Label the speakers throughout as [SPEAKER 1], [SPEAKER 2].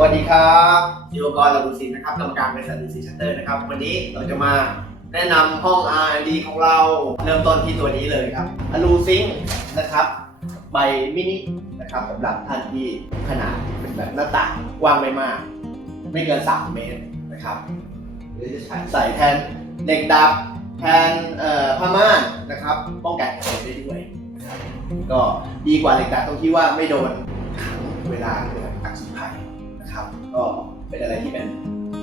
[SPEAKER 1] วัสดีครับจิวกรระบุสินนะครับกรรมการบริษัทดูสิชัตเตอร์นะครับ วันนี้เราจะมาแนะนำห้อง R&D ของเรา เริ่มต้นที่ตัวนี้เลยครับอลูซิงนะครับ ใบมินินะครับสำหรับท่านที่ขนาดเป็นแบบหน้าต่างกว้างไม่มาก ไม่เกิน 3 เมตรนะครับหรือจะใส่แทนเหล็กดับแทนผ้าม่านนะครับ ป้องกันเหตุได้ด้วย ก็ดีกว่าเหล็กดับตรงที่ว่าไม่โดนขังเวลาเกิ ก็เป็นอะไรที่เป็น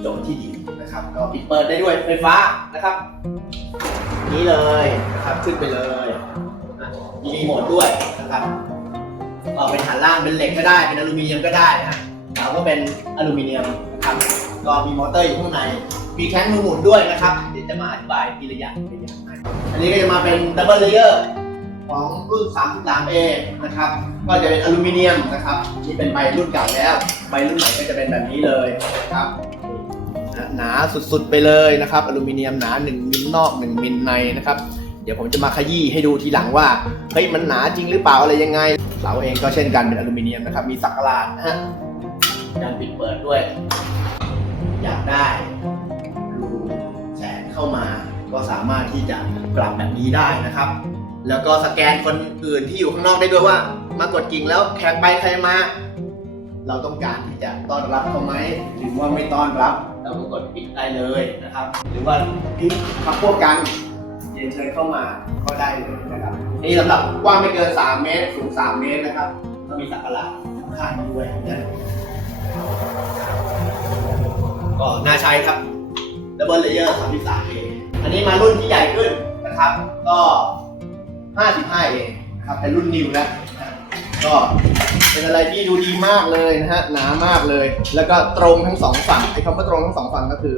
[SPEAKER 1] โจทย์ที่ดีนะครับ ก็ปิดเปิดได้ด้วยไฟฟ้านะครับ นี้เลยนะครับขึ้นไปเลยมีรีโมทด้วยนะครับก็เป็นฐานล่างเป็นเหล็กก็ได้เป็นอลูมิเนียมก็ได้นะเราก็เป็นอลูมิเนียมนะครับก็มีมอเตอร์อยู่ข้างในมีแข้งมือหมุนด้วยนะครับเดี๋ยวจะมาอธิบายทีละอย่างทีละอย่างให้อันนี้ก็จะมาเป็นดับเบิลเลเยอร์ ของรุ่น 33A นะครับ ก็จะเป็นอลูมิเนียมนะครับนี่เป็นใบรุ่นเก่าแล้ว ใบรุ่นใหม่ก็จะเป็นแบบนี้เลยนะครับหนาสุดๆไปเลยนะครับอลูมิเนียมหนา 1 มิลนอก 1 มิลในนะครับ เดี๋ยวผมจะมาขยี้ให้ดูทีหลังว่าเฮ้ยมันหนาจริงหรือเปล่าอะไรยังไงเสาเองก็เช่นกันเป็นอลูมิเนียมนะครับ มีสักหลาดนะฮะการปิดเปิดด้วย อยากได้รูแสงเข้ามา ก็สามารถที่จะปรับแบบนี้ได้นะครับ แล้วก็สแกนคนอื่นที่อยู่ข้างนอกได้ด้วยว่า มากดกิ่งแล้วแขกไปใครมา เราต้องการที่จะต้อนรับเขาไหมหรือว่าไม่ต้อนรับ เราก็กดปิดได้เลยนะครับ หรือว่าพิมพ์พักพวกกันเรียนเชิญเข้ามาก็ได้เลยนะครับนี่สำหรับกว้างไม่เกิน 3 เมตร สูง 3 เมตรนะครับก็มีสักการะข้างด้วยนะก็น่าใช้ครับ Double Layer 33 A อันนี้มารุ่นที่ใหญ่ขึ้นนะครับ ก็ 55 A นะครับเป็นรุ่นนิวแล้วก็เป็นอะไรที่ดูดีมากเลยนะฮะหนามากเลย แล้วก็ตรงทั้งสองฝั่งไอ้คำว่าตรงทั้งสองฝั่งก็คือ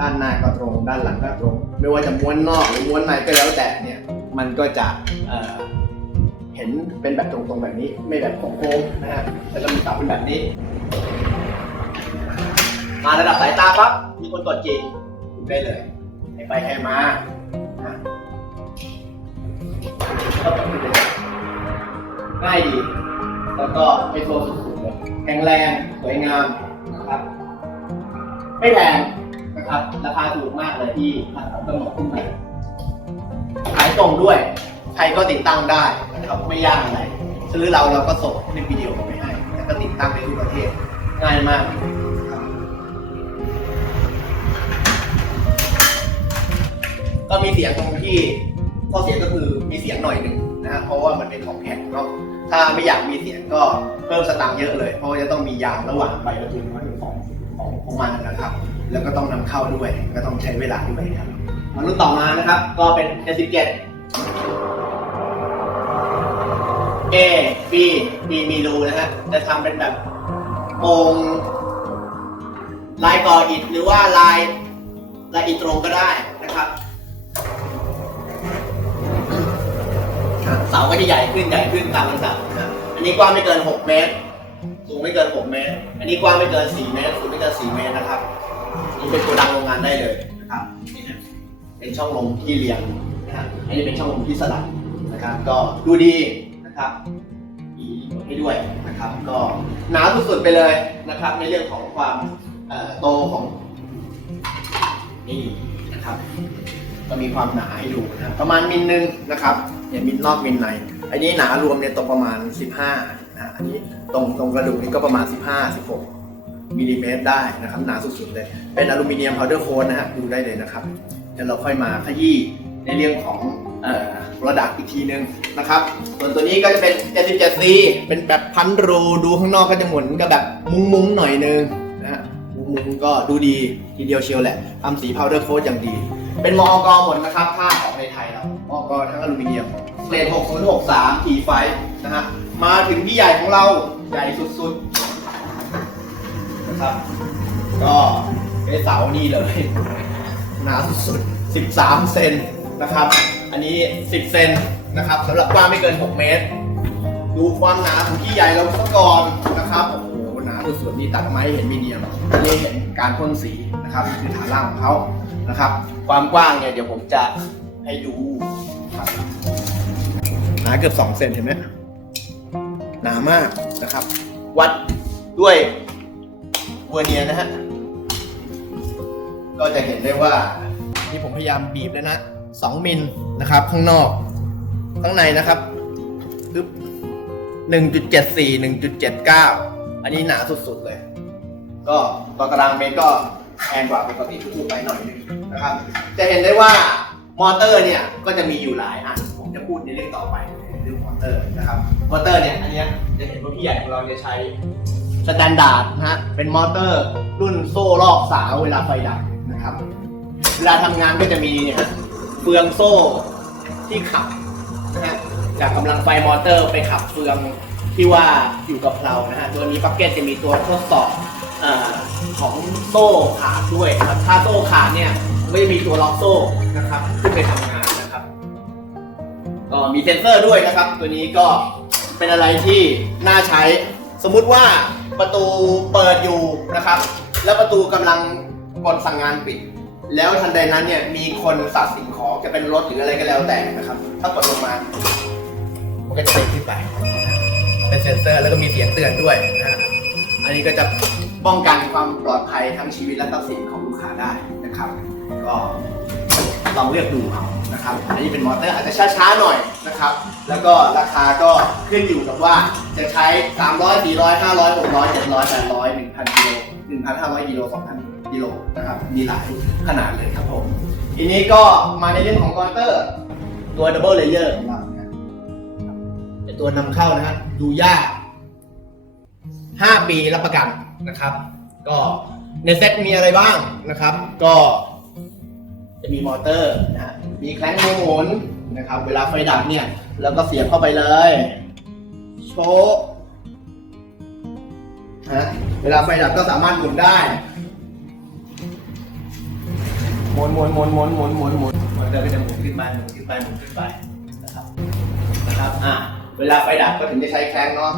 [SPEAKER 1] ด้านหน้าก็ตรงด้านหลังก็ตรง ไม่ว่าจะม้วนนอกหรือม้วนในก็แล้วแต่เนี่ยมันก็จะเเห็นเป็นแบบตรงๆแบบนี้ ไม่แบบโค้งๆนะฮะแล้วก็มีเสาเป็นแบบนี้ มาระดับสายตาปั๊บมีคนกดจริงได้เลยให้ไปให้มา ก็แบบนี้เลยง่ายดี แล้วก็ไอโฟสุดๆเลยแข็งแรงสวยงามนะครับ ไม่แพงนะครับ ราคาถูกมากเลยที่ทางเรากำหนดขึ้นมาขายตรงด้วย ใครก็ติดตั้งได้นะครับไม่ยากอะไรซื้อเราเราก็ส่งคลิปวิดีโอไปให้ แล้วก็ติดตั้งได้ทุกประเทศ ง่ายมากก็มีเสียงตรงที่ ข้อเสียก็คือมีเสียงหน่อยหนึ่งนะฮะเพราะว่ามันเป็นของแข็งเนาะถ้าไม่อยากมีเสียงก็เพิ่มสตางค์เยอะเลย เพราะว่าจะต้องมียางระหว่างใบประทุนของของของมันนะครับ แล้วก็ต้องนำเข้าด้วยก็ต้องใช้เวลาด้วยครับมารุ่นต่อมานะครับ ก็เป็น S17 A B B มีรูนะฮะจะทำเป็นแบบโป่งลายก่ออิฐหรือว่าลายลายอิฐตรงก็ได้นะครับ เสาก็จะใหญ่ขึ้นใหญ่ขึ้นตามลำดับนะครับอันนี้กว้างไม่เกิน 6 เมตร สูงไม่เกิน 6 เมตร อันนี้กว้างไม่เกิน 4 เมตร สูงไม่เกิน 4 เมตรนะครับนี่เป็นโกดังโรงงานได้เลยนะครับนี่นะเป็นช่องลมที่เรียงนะครับอันนี้เป็นช่องลมที่สลับนะครับ ก็ดูดีนะครับมีผลให้ด้วยนะครับ ก็หนาสุดๆไปเลยนะครับ ในเรื่องของความเอ่อโตของนี่นะครับก็มีความหนาให้ดูนะครับประมาณมิลนึงนะครับ เนี่ยมิลนอกมิลในอันนี้หนารวมเนี่ยตกประมาณ 15นะอันนี้ตรงตรงกระดูกนี่ก็ประมาณ 15 16มิลลิเมตรได้นะครับหนาสุดๆเลย เป็นอลูมิเนียมพาวเดอร์โคนนะฮะดูได้เลยนะครับเดี๋ยวเราค่อยมาขยี้ในเรื่องของระดับอีกทีนึงนะครับ ส่วนตัวนี้ก็จะเป็น 77C เป็นแบบพันรูดูข้างนอกก็จะหมุนก็แบบมุ้งๆหน่อยนึงนะฮะมุ้งๆก็ดูดีทีเดียวเชียวแหละทำสีพาวเดอร์โค้ดอย่างดี เป็นมอกหมดนะครับถ้าของในไทยเรามอกทั้งอลูมิเนียมเกรด6063 T5 นะฮะมาถึงที่ใหญ่ของเราใหญ่สุดๆนะครับ ก็เป็นเสานี่เลยหนาสุดๆ13 เซนนะครับ อันนี้ 10 เซนนะครับสำหรับกว้างไม่เกิน 6 เมตร ดูความหนาของที่ใหญ่เราซะก่อนนะครับโอ้โหหนาสุดๆนี่ตัดไม้เห็นมีเดียมนนี้เห็น การพ่นสีนะครับนี่คือฐานล่างของเขานะครับ ความกว้างเนี่ยเดี๋ยวผมจะให้ดูครับหนาเกือบ2เซนเห็นไหมหนามากนะครับ วัดด้วยเวอร์เนียนะฮะก็จะเห็นได้ว่านี่ผมพยายามบีบแล้วนะ2มิลนะครับ ข้างนอกข้างในนะครับปึ๊บ1.74 1.79อันนี้หนาสุดๆเลย ก็ต่อตารางเมตรก็แพงกว่าปกติทั่วไปหน่อยนึงนะครับ จะเห็นได้ว่ามอเตอร์เนี่ยก็จะมีอยู่หลายอันผมจะพูดในเรื่องต่อไปในเรื่องมอเตอร์นะครับมอเตอร์เนี่ยอันนี้จะเห็นว่าพี่ใหญ่ของเราจะใช้สแตนดาร์ดนะฮะเป็นมอเตอร์รุ่นโซ่รอบสาวเวลาไฟดับนะครับ เวลาทำงานก็จะมีเนี่ยฮะเฟืองโซ่ที่ขับนะฮะจากกำลังไฟมอเตอร์ไปขับเฟืองที่ว่าอยู่กับเรานะฮะตัวนี้ปักเก็ตจะมีตัวทดสอบ ของโซ่ขาดด้วยครับถ้าโซ่ขาดเนี่ยไม่มีตัวล็อกโซ่นะครับขึ้นไปทำงานนะครับก็มีเซ็นเซอร์ด้วยนะครับ ตัวนี้ก็เป็นอะไรที่น่าใช้ สมมุติว่าประตูเปิดอยู่นะครับ แล้วประตูกำลังกดสั่งงานปิด แล้วทันใดนั้นเนี่ยมีคนสัตว์สิ่งของจะเป็นรถหรืออะไรก็แล้วแต่นะครับ ถ้ากดลงมามันก็จะติดขึ้นไปเป็นเซ็นเซอร์แล้วก็มีเสียงเตือนด้วยนะอันนี้ก็จะ ป้องกันความปลอดภัยทั้งชีวิตและทรัพย์สินของลูกค้าได้นะครับ ก็ลองเลือกดูเอานะครับ อันนี้เป็นมอเตอร์อาจจะช้าๆหน่อยนะครับ แล้วก็ราคาก็ขึ้นอยู่กับว่าจะใช้ 300 400 500 600 700 800 1,000กิโล1,500กิโล2,000กิโลนะครับมีหลายขนาดเลยครับผมทีนี้ก็มาในเรื่องของมอเตอร์ตัวดับเบิลเลเยอร์ของเรานะตัวนำเข้านะฮะดูยาก 5 ปีรับประกัน นะครับ ก็ในเซ็ตมีอะไรบ้างนะครับ ก็จะมีมอเตอร์นะมีแคลงมือหมุนนะครับ เวลาไฟดับเนี่ยเราก็เสียบเข้าไปเลย โชว์ฮะเวลาไฟดับก็สามารถหมุนได้หมุนหมุนหมุนหมุนหมุนหมุนหมุนมอเตอร์ก็จะหมุนขึ้นไปหมุนขึ้นไปหมุนขึ้นไปนะครับนะครับอะเวลาไฟดับก็ถึงจะใช้แคลงเนาะ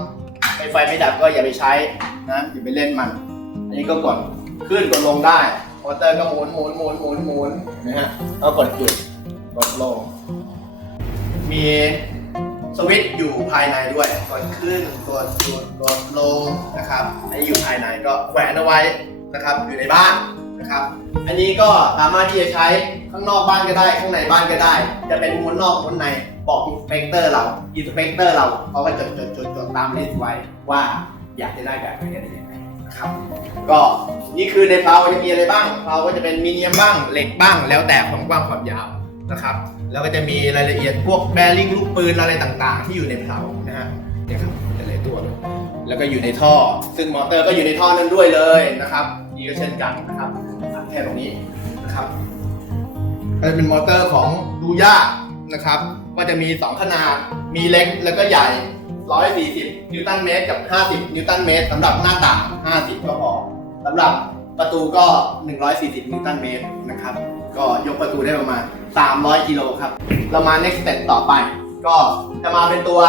[SPEAKER 1] ไฟไฟไม่ดับก็อย่าไปใช้นะอย่าไปเล่นมัน อันนี้ก็กดขึ้นกดลงได้มอเตอร์ก็หมุนหมุนหมุนหมุนหมุนนะฮะแล้วกดหยุดกดลง มีสวิตช์อยู่ภายในด้วยกดขึ้นกดหยุดกดลงนะครับอันนี้อยู่ภายในก็แขวนเอาไว้นะครับอยู่ในบ้านนะครับ อันนี้ก็สามารถที่จะใช้ข้างนอกบ้านก็ได้ ข้างในบ้านก็ได้ จะเป็นม้วนนอกม้วนใน บอกอินสเปกเตอร์เราอินสเปกเตอร์เราเขาก็จดจดจดจดตามลิสต์ไว้ว่าอยากจะได้แบบไหนอะไรยังไงนะครับก็นี่คือในเพลาจะมีอะไรบ้างเพลาก็จะเป็นมีเนียมบ้างเหล็กบ้าง แล้วแต่ความกว้างความยาวนะครับ แล้วก็จะมีรายละเอียดพวกแบริ่งลูกปืนอะไรต่างๆ ที่อยู่ในเพลานะฮะเนี่ยครับหลายๆตัวเลยแล้วก็อยู่ในท่อ ซึ่งมอเตอร์ก็อยู่ในท่อนั้นด้วยเลยนะครับนี่ก็เช่นกันนะครับแค่ตรงนี้นะครับก็จะเป็นมอเตอร์ของดูย่านะครับ ก็จะมี 2 ขนาด มีเล็กแล้วก็ใหญ่ 140 นิวตันเมตรกับ 50 นิวตันเมตรสำหรับหน้าต่าง 50 ก็พอสำหรับประตูก็ 140 นิวตันเมตรนะครับ ก็ยกประตูได้ประมาณ 300 กิโลครับ เรามา next step ต่อไป ก็จะมาเป็นตัว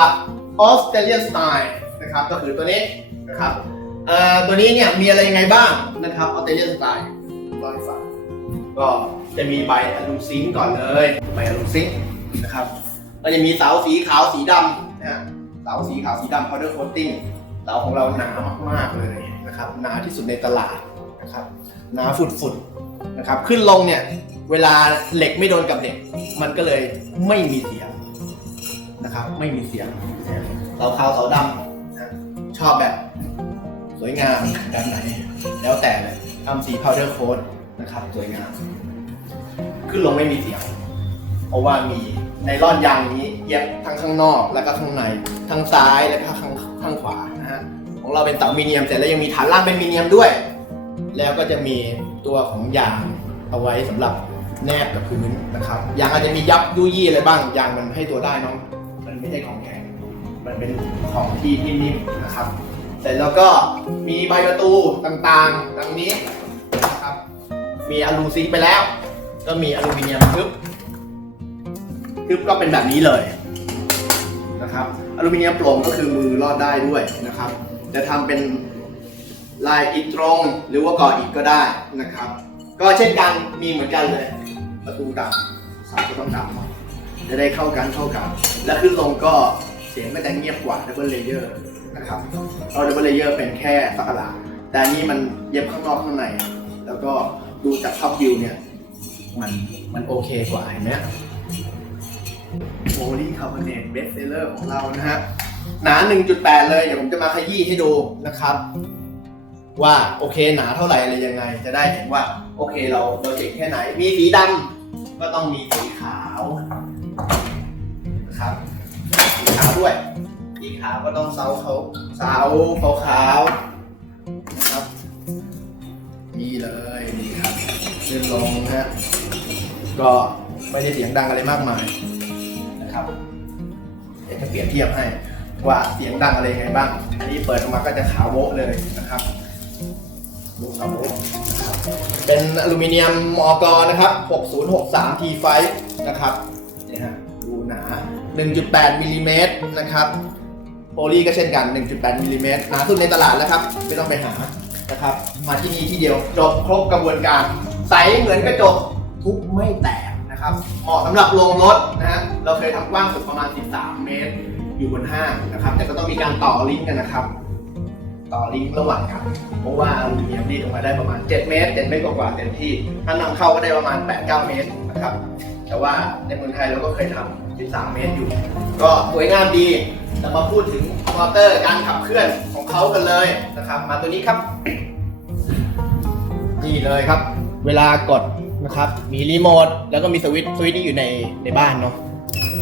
[SPEAKER 1] Australian Style นะครับ ก็คือตัวนี้นะครับเอ่อตัวนี้เนี่ยมีอะไรยังไงบ้างนะครับ Australian Style รอให้ฟังก็จะมีใบอลูซิงก่อนเลย ใบอลูซิงนะครับ ก็จะมีเสาสีขาวสีดำนะเสาสีขาวสีดำ powder coating เสาของเราหนามากๆเลยนะครับหนาที่สุดในตลาดนะครับหนาฝุดๆนะครับขึ้นลงเนี่ยเวลาเหล็กไม่โดนกับเหล็ก มันก็เลยไม่มีเสียงนะครับไม่มีเสียงเสาขาวเสาดำนะชอบแบบสวยงามแบบไหน แล้วแต่เลยทำสี powder coat นะครับสวยงาม ขึ้นลงไม่มีเสียง เพราะว่ามี ไนลอนยางนี้เย็บทั้งข้างนอกแล้วก็ข้างในทั้งซ้ายและก็ข้างข้างขวานะฮะของเราเป็นเตามีเนียมเสร็จแล้วยังมีฐานล่างเป็นมีเนียมด้วย แล้วก็จะมีตัวของยางเอาไว้สำหรับแนบกับพื้นนะครับยางอาจจะมียับยุยี่อะไรบ้างยางมันให้ตัวได้น้องมันไม่ใช่ของแข็งมันเป็นของที่ที่นิ่มนะครับ เสร็จแล้วก็มีใบประตูต่างๆดังนี้นะครับมีอลูซิงไปแล้ว ก็มีอลูมิเนียมทึบึบก็เป็นแบบนี้เลยนะครับอลูมิเนียมโปร่งก็คือมือรอดได้ด้วยนะครับ จะทำเป็นลายอิฐตรง หรือว่าก่ออิฐก็ได้นะครับ ก็เช่นกันมีเหมือนกันเลย ประตูดำสายก็ต้องดำจะได้เข้ากันเข้ากัน และขึ้นลงก็เสียงก็จะเงียบกว่า double layer นะครับเพราะ double layer เป็นแค่สักหลาแต่นี้มันเย็บข้างนอกข้างใน แล้วก็ดูจากท็อปวิวเนี่ย มันมันโอเคกว่าเห็นไหม โอลี่คาร์บอเนตเบสเซลเลอร์ของเรานะฮะ หนา 1.8 เลย เดี๋ยวผมจะมาขยี้ให้ดูนะครับ ว่าโอเคหนาเท่าไหร่อะไรยังไง จะได้เห็นว่า โอเคเราเราเจ๋งแค่ไหน มีสีดำก็ต้องมีสีขาวนะครับ สีขาวด้วย สีขาวก็ต้องเสาเขาเสาขาวขาวนะครับ นี่เลยนี่ครับเลื่อนลงนะฮะ ก็ไม่ได้เสียงดังอะไรมากมาย นะครับเดี๋ยวจะเปรียบเทียบให้ว่าเสียงดังอะไรยังไงบ้าง อันนี้เปิดออกมาก็จะขาวโบ๊ะเลยนะครับดูขาวโบ๊ะเป็นอลูมิเนียมมอกรนะครับ 6063 T5 นะครับเนี่ยฮะดูหนา 1.8มิลลิเมตรนะครับโปลีก็เช่นกัน 1.8มิลลิเมตรหนาสุดในตลาดแล้วครับ ไม่ต้องไปหานะครับ มาที่นี่ที่เดียวจบครบกระบวนการ ใสเหมือนกระจกทุบไม่แตก นะครับเหมาะสำหรับลงรถนะฮะเราเคยทำกว้างสุดประมาณ 13 เมตร อยู่บนห้างนะครับ แต่ก็ต้องมีการต่อลิงก์กันนะครับ ต่อลิงก์ระหว่างกันเพราะว่าอลูมิเนียมนี่ลงมาได้ประมาณ 7 เมตร 7 เมตรกว่าๆเต็มที่ ถ้านำเข้าก็ได้ประมาณ 8-9 เมตรนะครับ แต่ว่าในเมืองไทยเราก็เคยทำ13 เมตรอยู่ ก็สวยงามดีเรามาพูดถึงมอเตอร์การขับเคลื่อนของเขากันเลยนะครับ มาตัวนี้ครับ นี่เลยครับ เวลากด นะครับ มีรีโมท แล้วก็มีสวิตช์สวิตช์นี่อยู่ในในบ้านเนาะ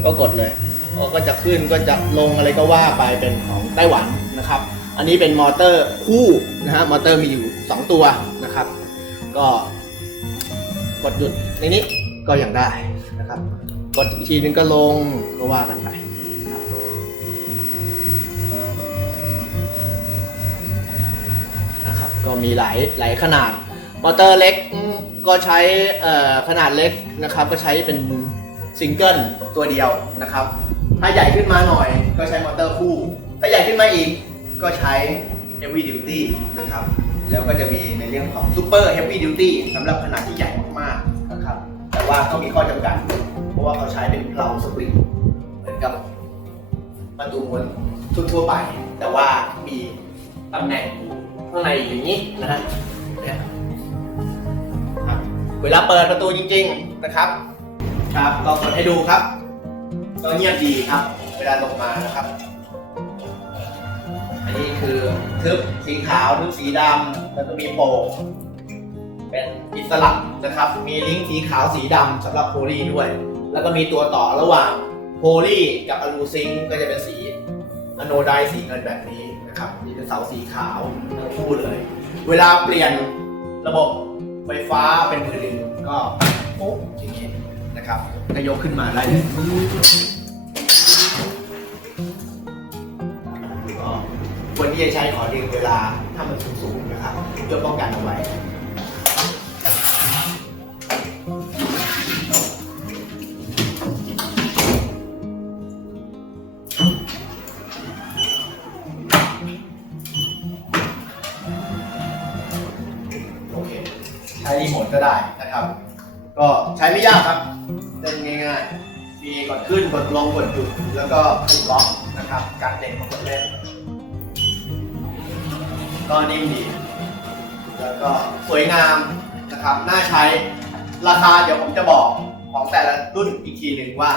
[SPEAKER 1] ก็กดเลย ก็จะขึ้นก็จะลงอะไรก็ว่าไปเป็นของไต้หวันนะครับ อันนี้เป็นมอเตอร์คู่นะฮะ มอเตอร์มีอยู่ 2 ตัวนะครับ ก็กดหยุดในนี้ก็ยังได้นะครับ กดอีกทีนึงก็ลงก็ว่ากันไปนะครับ ก็มีหลายหลายขนาด มอเตอร์เล็กก็ใช้ขนาดเล็กนะครับ ก็ใช้เป็นซิงเกิลตัวเดียวนะครับ ถ้าใหญ่ขึ้นมาหน่อยก็ใช้มอเตอร์คู่ ถ้าใหญ่ขึ้นมาอีกก็ใช้ heavy duty นะครับ แล้วก็จะมีในเรื่องของ super heavy duty สำหรับขนาดที่ใหญ่มากๆนะครับ แต่ว่าก็มีข้อจำกัด เพราะว่าเขาใช้เป็นเพลาสปริงเหมือนกับประตูม้วนทั่วๆไป แต่ว่ามีตำแหน่งข้างในอย่างนี้นะฮะ วลาเปิดประตูจริง ๆนะครับ ครับลองกดให้ดูครับ ก็เงียบดีครับ เวลาลงมานะครับ อันนี้คือทึบสีขาวทึบสีดำแล้วก็มีโป่งเป็นอิสระนะครับ มีลิงก์สีขาวสีดำสำหรับโพลีด้วย แล้วก็มีตัวต่อระหว่างโพลีกับอะลูซิงก็จะเป็นสีอโนไดสีเงินแบบนี้นะครับนี่เป็นเสาสีขาวทั้งคู่เลย เวลาเปลี่ยนระบบ ไฟฟ้าเป็นมือดึงก็ปุ๊บอย่างนี้นะครับก็ยกขึ้นมาได้เลยก็ควรที่จะใช้ขอดึงเวลาถ้ามันสูงๆนะครับเพื่อป้องกันเอาไว้ ก็ได้นะครับ ก็ใช้ไม่ยากครับเล่นง่ายๆ มีกดขึ้นกดลงกดหยุดแล้วก็กดล็อกนะครับ การเด็กของคนเล่น ก็นิ่มดี แล้วก็สวยงามนะครับ น่าใช้ ราคาเดี๋ยวผมจะบอกของแต่ละรุ่นอีกทีหนึ่งว่า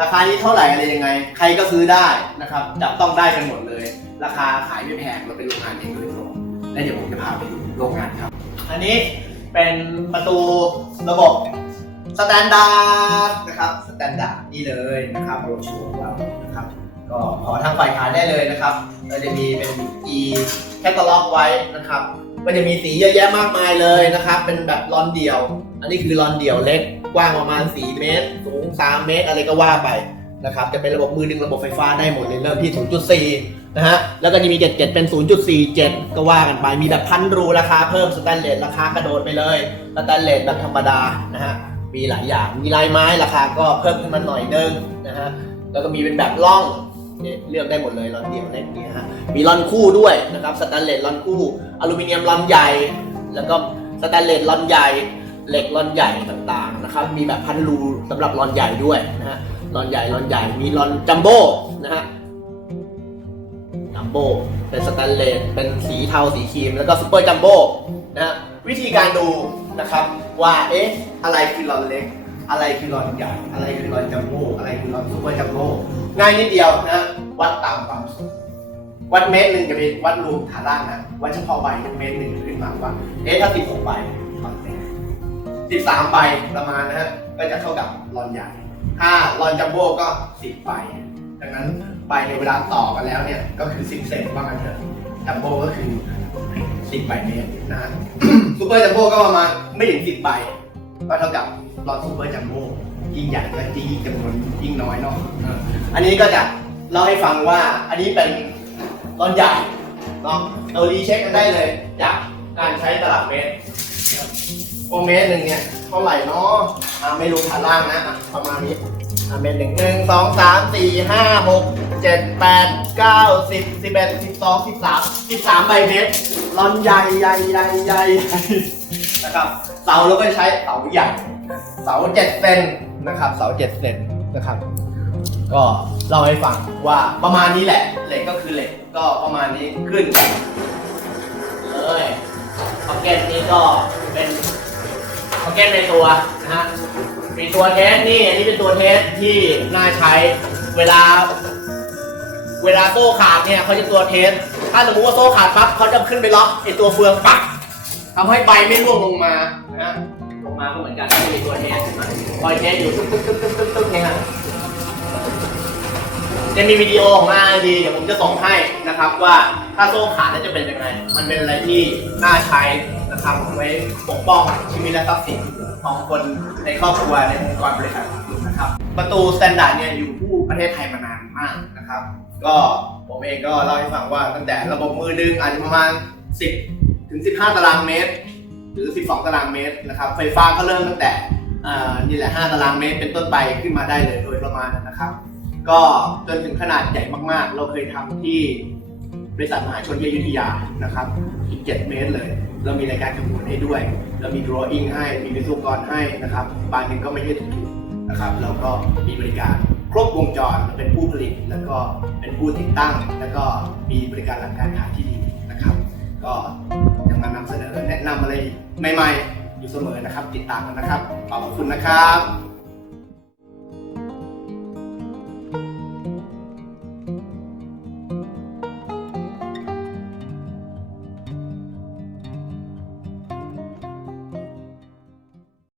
[SPEAKER 1] ราคานี้เท่าไหร่อะไรยังไง ใครก็ซื้อได้นะครับ จับต้องได้กันหมดเลย ราคาขายไม่แพงเราเป็นโรงงานเองโดยตรงและเดี๋ยวผมจะพาไปดูโรงงานครับ อันนี้ เป็นประตูระบบสแตนดาร์ดนะครับสแตนดาร์ดนี่เลยนะครับโรชัวของเรานะครับก็ขอทางฝ่ายขายได้เลยนะครับเราจะมีเป็น e แคตตาล็อกไว้นะครับก็จะมีสีเยอะแยะมากมายเลยนะครับ เป็นแบบลอนเดี่ยว อันนี้คือลอนเดี่ยวเล็กกว้างประมาณ 4 เมตร สูง 3 เมตร อะไรก็ว่าไปนะครับ จะเป็นระบบมือดึงระบบไฟฟ้าได้หมดเลยเริ่มที่ 0.4 นะฮะ แล้วก็จะมี 77 เป็น 0.47 ก็ว่ากันไป มีแบบพันรูราคาเพิ่มสแตนเลสราคากระโดดไปเลย สแตนเลสแบบธรรมดานะฮะ มีหลายอย่าง มีลายไม้ราคาก็เพิ่มขึ้นมาหน่อยนึงนะฮะ แล้วก็มีเป็นแบบล่องเนี่ยเลือกได้หมดเลยลอนเดี่ยวเล็กเนี่ยฮะ มีลอนคู่ด้วยนะครับ สแตนเลสลอนคู่ อลูมิเนียมลอนใหญ่ แล้วก็สแตนเลสลอนใหญ่ เหล็กลอนใหญ่ต่างๆนะครับ มีแบบพันรูสำหรับลอนใหญ่ด้วยนะฮะลอนใหญ่ลอนใหญ่ มีลอนจัมโบ้นะฮะ โบเป็นสแตนเลสเป็นสีเทาสีครีม แล้วก็ซูเปอร์จัมโบ้นะฮะวิธีการดูนะครับว่าเอ๊ะอะไรคือลอนเล็ก อะไรคือลอนใหญ่ อะไรคือลอนจัมโบ้อะไรคือลอนซูเปอร์จัมโบ้ง่ายนิดเดียวนะวัดตามความสูงวัดเมตรหนึ่งจะเป็นวัดรวมฐานล่างนะวัดเฉพาะใบเมตรหนึ่งขึ้นมาว่าเอ๊ะถ้าสิบหกใบสิบสามใบประมาณนะฮะก็จะเท่ากับลอนใหญ่ถ้าลอนจัมโบ้ก็สิบใบดังนั้น ใบในเวลาต่อกันแล้วเนี่ย ก็คือสิบเซนว่ากันเถอะจัมโบ้ก็คือสิบใบเมตรนะซูเปอร์จัมโบ้ก็ประมาณไม่ถึงสิบใบก็เท่ากับลอนซูเปอร์จัมโบ้ยิ่งใหญ่ก็ยิ่งจำนวนยิ่งน้อยเนาะอันนี้ก็จะเล่าให้ฟังว่าอันนี้เป็นลอนใหญ่เนาะเรารีเช็คกันได้เลยจากการใช้ตลับเมตรโอเมตรหนึ่งเนี่ยเท่าไหร่เนาะไม่รู้ฐานล่างนะะประมาณนี้เป็นหนึ่งหนึ่งสองสามสี่ห้าหก เจ็ดแปดเก้าสิบสิบเอ็ดสิบสองสิบสามสิบสามใบเพชรลอนใหญ่ใหญ่ใหญ่ใหญ่นะครับเสาเราก็ใช้เสาใหญ่เสาเจ็ดเซนนะครับ เสาเจ็ดเซนนะครับ ก็เล่าให้ฟังว่าประมาณนี้แหละ เหล็กก็คือเหล็กก็ประมาณนี้ขึ้นเลยพ็อกเก็ตนี้ก็เป็นพ็อกเก็ตในตัวนะฮะมีตัวเทสนี่อันนี้เป็นตัวเทสที่น่าใช้เวลา เวลาโซ่ขาดเนี่ยเขาจะตัวเทส ถ้าสมมติว่าโซ่ขาดปั๊บเขาจะขึ้นไปล็อกไอตัวเฟืองปักทำให้ใบไม่ร่วงลงมานะลงมาก็เหมือนกันก็จะมีตัวเทสคอยเทสอยู่ตึ๊กตึ๊กตึ๊กตึ๊กตึ๊กตึ๊กเนี่ยฮะจะมีวิดีโอของ R&D เดี๋ยวผมจะส่งให้นะครับว่าถ้าโซ่ขาดแล้วจะเป็นยังไง มันเป็นอะไรที่น่าใช้นะครับไว้ปกป้องชีวิตและทรัพย์สินของคนในครอบครัวในองค์กรบริษัทนะครับ ประตูสแตนดาร์ดเนี่ยอยู่คู่ประเทศไทยมานานมากนะครับ ก็ผมเองก็เล่าให้ฟังว่าตั้งแต่ระบบมือดึงอาจจะประมาณ 10 ถึง 15 ตารางเมตร หรือ 12 ตารางเมตรนะครับ ไฟฟ้าก็เริ่มตั้งแต่นี่แหละ 5 ตารางเมตรเป็นต้นไปขึ้นมาได้เลยโดยประมาณนะครับ ก็จนถึงขนาดใหญ่มากๆ เราเคยทำที่บริษัทมหาชนที่อยุธยานะครับอีก7เมตรเลย เรามีรายการคำนวณให้ด้วย เรามี drawing ให้ มีวิศวกรให้นะครับ บางทีก็ไม่ใช่ถูกๆนะครับ เราก็มีบริการ ครบวงจรเป็นผู้ผลิต แล้วก็เป็นผู้ติดตั้ง แล้วก็มีบริการหลังการขายที่ดีนะครับ ก็ยังมานำเสนอแนะนำอะไรใหม่ ๆ อยู่เสมอนะครับ ติดตามกันนะครับขอบคุณนะครับ